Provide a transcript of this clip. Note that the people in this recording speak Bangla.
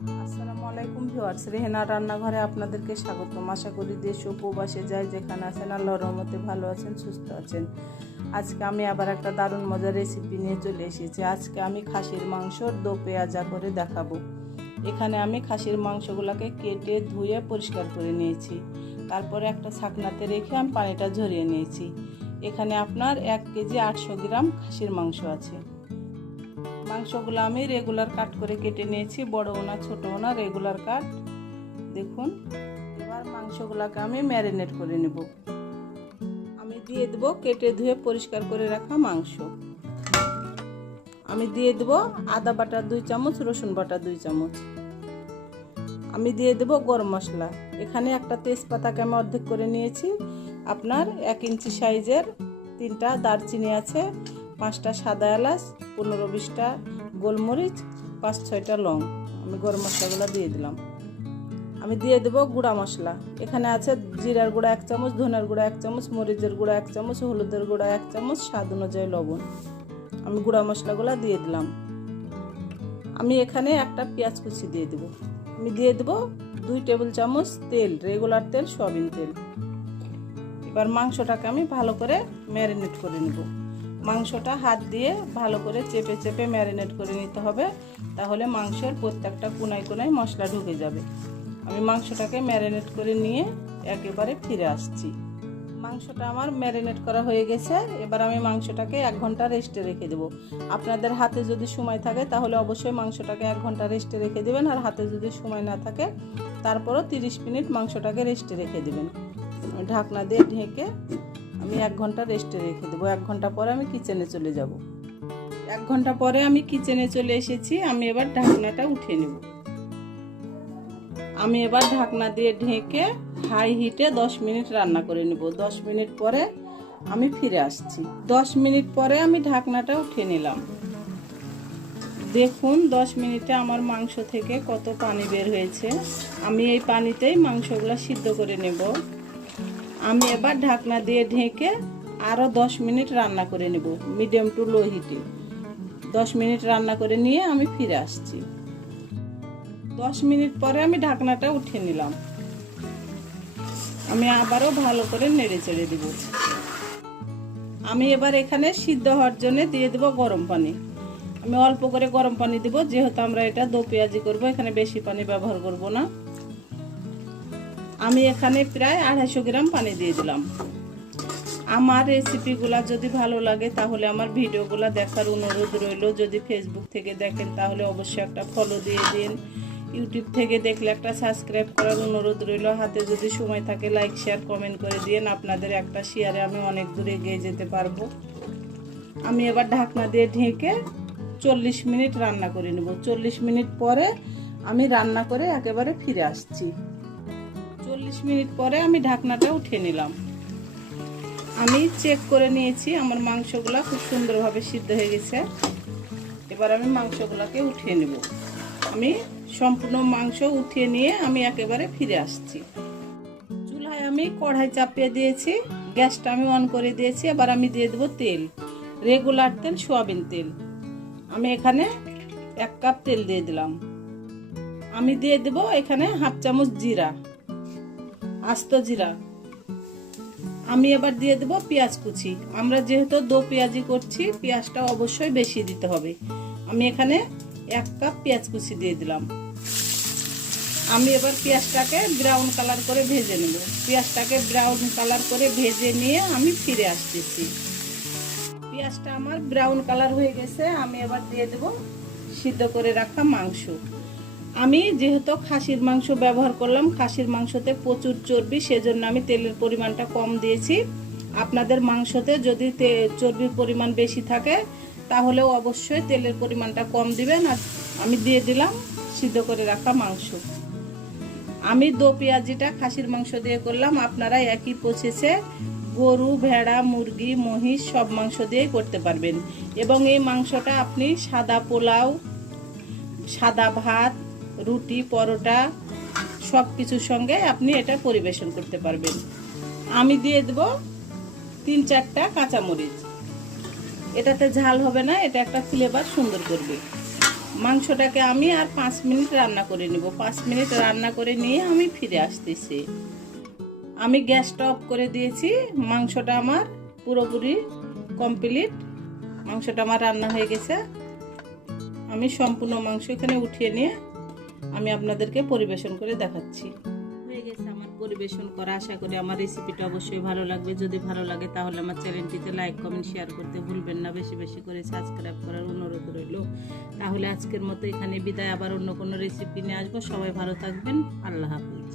আসসালামু আলাইকুম ভিউয়ার্স, রেহেনার রান্নাঘরে আপনাদেরকে স্বাগতম। আশা করি দেশ ও প্রবাসে যাই যেখানে আছেন আল্লাহর রহমতে ভালো আছেন, সুস্থ আছেন। আজকে আমি আবার একটা দারুণ মজার রেসিপি নিয়ে চলে এসেছি। আজকে আমি খাসির মাংসর দো পেঁয়াজা করে দেখাবো। এখানে আমি খাসির মাংসগুলোকে কেটে ধুয়ে পরিষ্কার করে নিয়েছি। তারপরে একটা ছাকনাতে রেখে আমি পানিটা ঝরিয়ে নিয়েছি। এখানে আপনার 1 কেজি 800 গ্রাম খাসির মাংস আছে। মাংসগুলো আমি রেগুলার কাট করে কেটে নিয়েছি, বড়ও না ছোটও না, রেগুলার কাট। দেখুন, এবার মাংসগুলোকে আমি ম্যারিনেট করে নেব। আমি দিয়ে দেবো কেটে ধুয়ে পরিষ্কার করে রাখা মাংস। আমি দিয়ে দেবো আদা বাটা 2 চামচ, রসুন বাটা 2 চামচ। আমি দিয়ে দেবো গরম মশলা। এখানে একটা তেজপাতাকে আমি অর্ধেক করে নিয়েছি। আপনার 1 ইঞ্চি সাইজের 3টা দারচিনি আছে, 5টা সাদা এলাচ, 15-20টা গোলমরিচ, 5-6টা লং। আমি গরম মশলাগুলো দিয়ে দিলাম। আমি দিয়ে দেবো গুঁড়া মশলা। এখানে আছে জিরার গুঁড়া 1 চামচ, ধনের গুঁড়া 1 চামচ, মরিচের গুঁড়া 1 চামচ, হলুদের গুঁড়া 1 চামচ, স্বাদ অনুযায়ী লবণ। আমি গুঁড়া মশলাগুলো দিয়ে দিলাম। আমি এখানে একটা পেঁয়াজ কুচি দিয়ে দেবো। আমি দিয়ে দেবো 2 টেবিল চামচ তেল, রেগুলার তেল, সয়াবিন তেল। এবার মাংসটাকে আমি ভালো করে ম্যারিনেট করে নেব। মাংসটা হাত দিয়ে ভালো করে চেপে চেপে ম্যারিনেট করে নিতে হবে, তাহলে মাংসের প্রত্যেকটা কোনায় কোনায় মশলা ঢুকে যাবে। আমি মাংসটাকে ম্যারিনেট করে নিয়ে একেবারে ফিরে আসছি। মাংসটা আমার ম্যারিনেট করা হয়ে গেছে। এবার আমি মাংসটাকে 1 ঘন্টা রেস্টে রেখে দেবো। আপনাদের হাতে যদি সময় থাকে তাহলে অবশ্যই মাংসটাকে 1 ঘন্টা রেস্টে রেখে দেবেন, আর হাতে যদি সময় না থাকে তারপরও 30 মিনিট মাংসটাকে রেস্টে রেখে দেবেন। ঢাকনা দিয়ে ঢেকে আমি 1 ঘন্টা রেস্টে রেখে দেবো। 1 ঘন্টা পরে আমি কিচেনে চলে যাব। 1 ঘন্টা পরে আমি কিচেনে চলে এসেছি। আমি এবার ঢাকনাটা উঠিয়ে নেব। আমি এবার ঢাকনা দিয়ে ঢেকে হাই হিটে 10 মিনিট রান্না করে নেব। 10 মিনিট পরে আমি ফিরে আসছি। 10 মিনিট পরে আমি ঢাকনাটা উঠিয়ে নিলাম। দেখুন, 10 মিনিটে আমার মাংস থেকে কত পানি বের হয়েছে। আমি এই পানিতেই মাংসগুলো সিদ্ধ করে নেব। আমি এবার ঢাকনা দিয়ে ঢেকে আরও 10 মিনিট রান্না করে নেব, মিডিয়াম টু লো হিটে। 10 মিনিট রান্না করে নিয়ে আমি ফিরে আসছি। 10 মিনিট পরে আমি ঢাকনাটা উঠিয়ে নিলাম। আমি আবারও ভালো করে নেড়ে চেড়ে দেব। আমি এবার এখানে সিদ্ধ হওয়ার জন্য দিয়ে দেব গরম পানি। আমি অল্প করে গরম পানি দেব, যেহেতু আমরা এটা দো পেঁয়াজি করবো, এখানে বেশি পানি ব্যবহার করব না। আমি এখানে প্রায় 250 গ্রাম পানি দিয়ে দিলাম। আমার রেসিপিগুলো যদি ভালো লাগে তাহলে আমার ভিডিওগুলো দেখার অনুরোধ রইল। যদি ফেসবুক থেকে দেখেন তাহলে অবশ্যই একটা ফলো দিয়ে দিন। ইউটিউব থেকে দেখলে একটা সাবস্ক্রাইব করার অনুরোধ রইল। হাতে যদি সময় থাকে লাইক শেয়ার কমেন্ট করে দিন। আপনাদের একটা শেয়ারে আমি অনেক দূরে এগিয়ে যেতে পারবো। আমি এবার ঢাকনা দিয়ে ঢেকে 40 মিনিট রান্না করে নেব। 40 মিনিট পরে আমি রান্না করে একেবারে ফিরে আসছি। 40 মিনিট পরে আমি ঢাকনাটা উঠিয়ে নিলাম। আমি চেক করে নিয়েছি, আমার মাংসগুলো খুব সুন্দরভাবে সিদ্ধ হয়ে গেছে। এবার আমি মাংসগুলোকে উঠিয়ে নেব। আমি সম্পূর্ণ মাংস উঠিয়ে নিয়ে আমি একেবারে ফিরে আসছি। চুলায় আমি কড়াই চাপিয়ে দিয়েছি, গ্যাসটা আমি অন করে দিয়েছি। এবার আমি দিয়ে দেবো তেল, রেগুলার তেল, সয়াবিন তেল। আমি এখানে 1 কাপ তেল দিয়ে দিলাম। আমি দিয়ে দেব এখানে 1/2 চামচ জিরা, আস্ত জিরা। আমি এবার দিয়ে দেব পেঁয়াজ কুচি। আমরা যেহেতু দো পেঁয়াজি করছি, পেঁয়াজটা অবশ্যই বেশি দিতে হবে। আমি এখানে 1 কাপ পেঁয়াজ কুচি দিয়ে দিলাম। আমি এবার পেঁয়াজটাকে ব্রাউন কালার করে ভেজে নেব। পেঁয়াজটাকে ব্রাউন কালার করে ভেজে নিয়ে আমি ফিরে আসতেছি। পেঁয়াজটা আমার ব্রাউন কালার হয়ে গেছে। আমি এবার দিয়ে দেব সিদ্ধ করে রাখা মাংস। আমি যেহেতু খাসির মাংস ব্যবহার করলাম, খাসির মাংসতে প্রচুর চর্বি, সেজন্য আমি তেলের পরিমাণটা কম দিয়েছি। আপনাদের মাংসতে যদি চর্বির পরিমাণ বেশি থাকে তাহলেও অবশ্যই তেলের পরিমাণটা কম দিবেন। আর আমি দিয়ে দিলাম সিদ্ধ করে রাখা মাংস। আমি দো পেঁয়াজিটা খাসির মাংস দিয়ে করলাম। আপনারা একই প্রসেসে গরু, ভেড়া, মুরগি, মহিষ সব মাংস দিয়েই করতে পারবেন। এবং এই মাংসটা আপনি সাদা পোলাও, সাদা ভাত, রুটি, পরোটা সব কিছুর সঙ্গে আপনি এটা পরিবেশন করতে পারবেন। আমি দিয়ে দেব 3-4টা কাঁচামরিচ। এটাতে ঝাল হবে না, এটা একটা ফ্লেভার সুন্দর করবে। মাংসটাকে আমি আর 5 মিনিট রান্না করে নিব। 5 মিনিট রান্না করে নিয়ে আমি ফিরে আসতেছি। আমি গ্যাসটা অফ করে দিয়েছি। মাংসটা আমার পুরোপুরি কমপ্লিট। মাংসটা আমার রান্না হয়ে গেছে। আমি সম্পূর্ণ মাংস এখানে উঠিয়ে নিয়ে আমি আপনাদেরকে পরিবেশন করে দেখাচ্ছি। হয়ে গেছে আমার পরিবেশন করা। আশা করি আমার রেসিপিটা অবশ্যই ভালো লাগবে। যদি ভালো লাগে তাহলে আমার চ্যানেলটিতে লাইক কমেন্ট শেয়ার করতে ভুলবেন না। বেশি বেশি করে সাবস্ক্রাইব করার অনুরোধ রইল। তাহলে আজকের মতো এখানে বিদায়। আবার অন্য কোনো রেসিপি নিয়ে আসবো। সবাই ভালো থাকবেন। আল্লাহ হাফেজ।